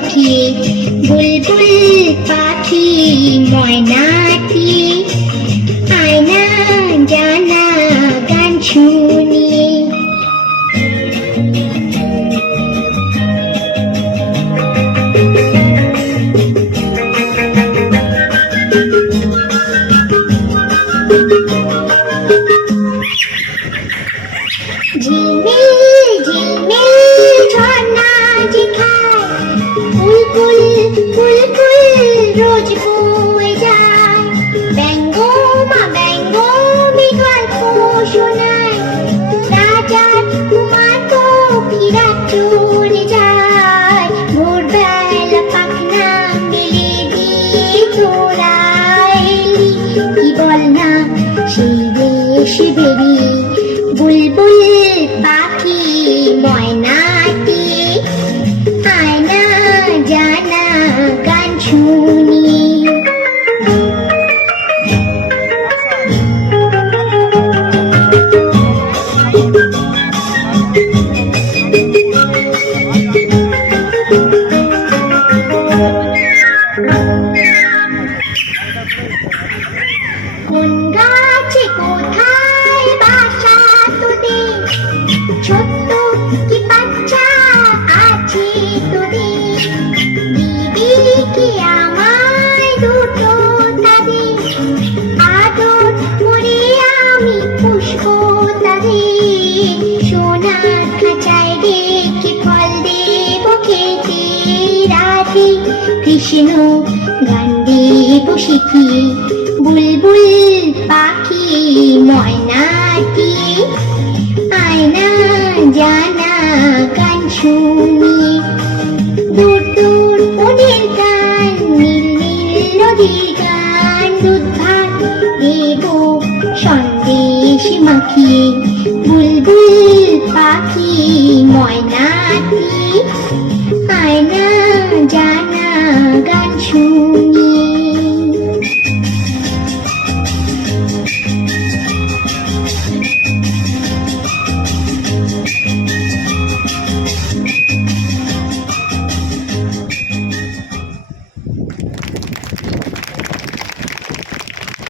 মাখিয়ে বুলবুল পাখি ময়নাটি আয়না জানা গান শুনিয়ে ঝিলমিল ঝিলমিল ঝর্ণা যেখায় বুলবুল বুলবুল রোজ বয়ে যায় ব্যঙ্গ মা ব্যঙ্গ গল্প শোনায় রাজার কুমার পক্ষীরা চলে যায় ভোরবেলা পাখনা মেলে দিয়ে তোরা এলি কি বল না সেই দেশ বেরিয়ে বুলবুল পাখি ময়নাটি আয়না জানা গান শুনি কোন গাছে কোথায় বাসা তোদের ছোট্ট কি বাচ্চা আছে তোদের দিবি কি আমায় দুটো তাদের আদর করে আমি পুষবো তাদের সোনার খাঁচায় রেখে ফল দেব খেতে রাধে কৃষ্ণ গান দেব শিখিয়ে বুলবুল পাখি ময়নাটি আয়না জানা গান শুনিয়ে দূর দূর ওদের গান নীল নীল নদীর গান দুধ ভাত দেব সন্দেশ মাখিয়ে